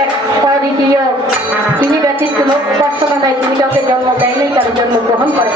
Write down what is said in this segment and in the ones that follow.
এক অদ্বিতীয় তিনি ব্যতীত কোনো স্পষ্টতা নাই। তিনি কাউকে জন্ম দেয়নি কারও জন্মগ্রহণ করে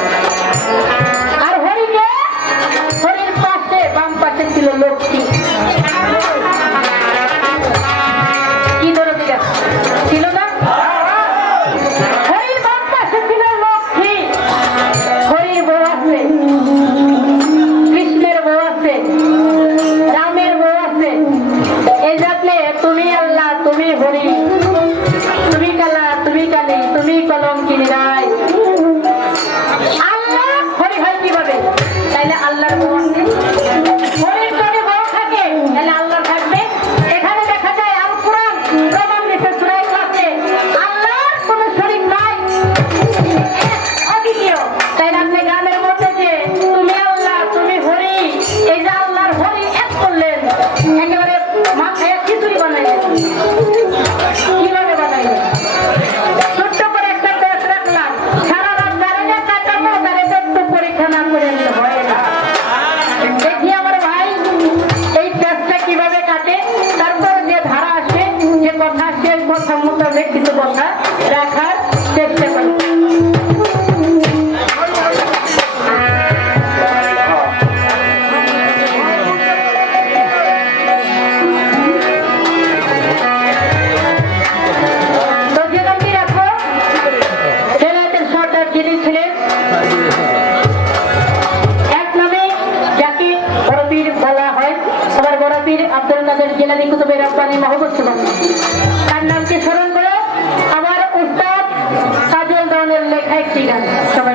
কান্ডারি কুতুবের রব্বানি মাহবুব সুবানি তার নামকে স্মরণ করে আমার উস্তাদ কাজল লেখা একটি গান। সবাই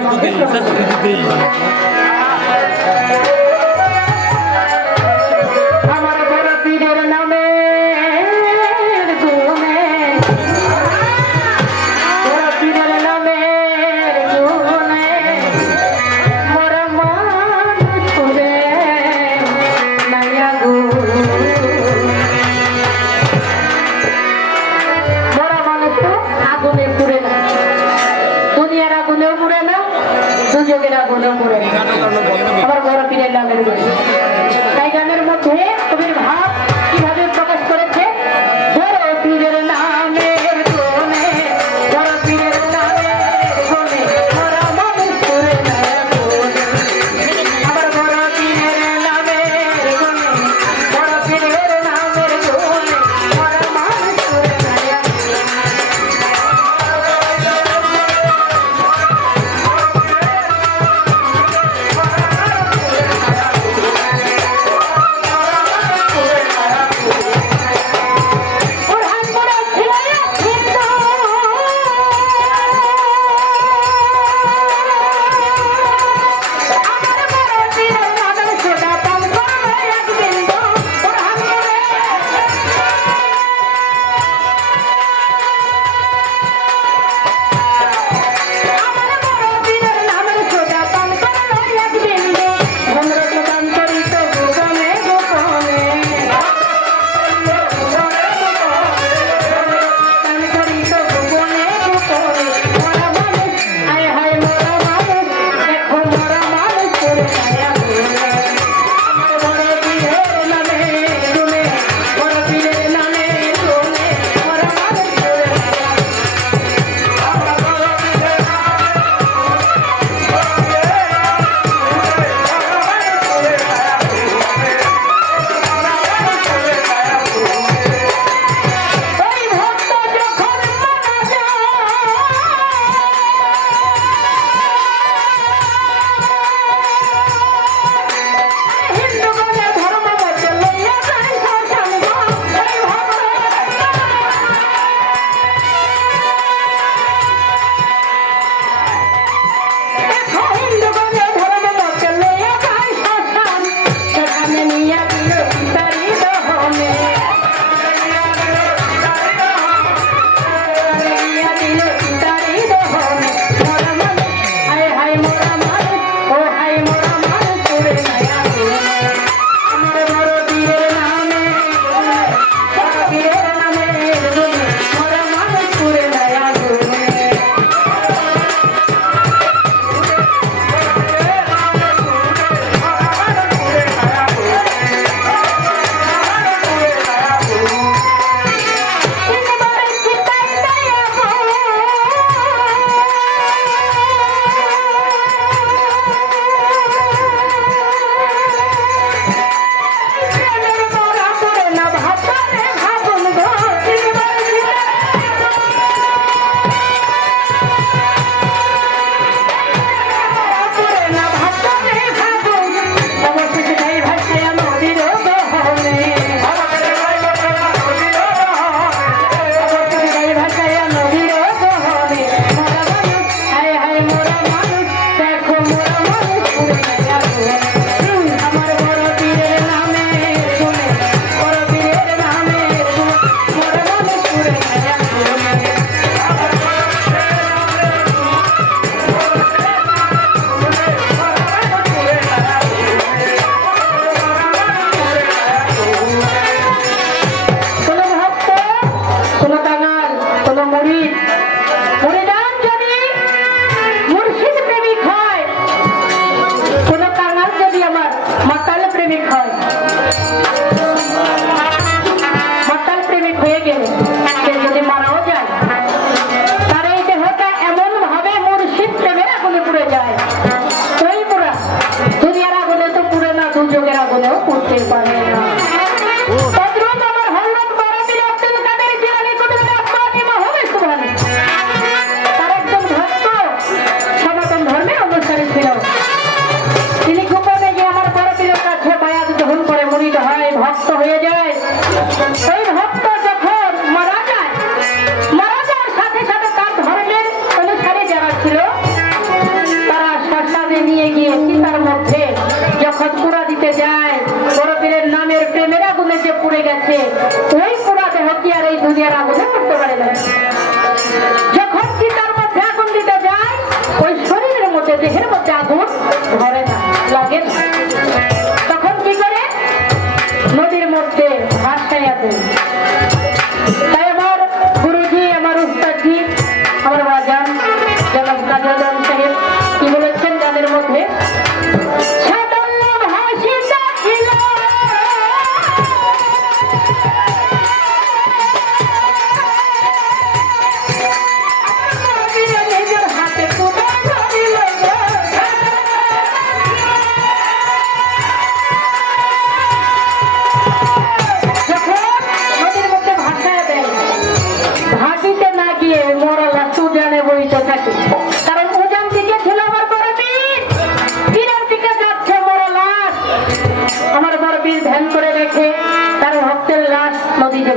because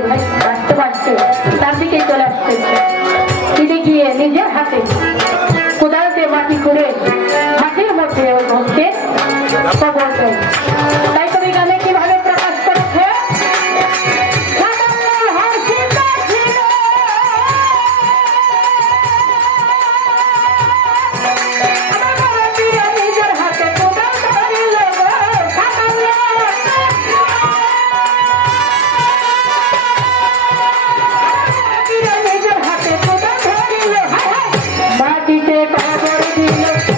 নদীতে ভাস- দিতে খবর দিল।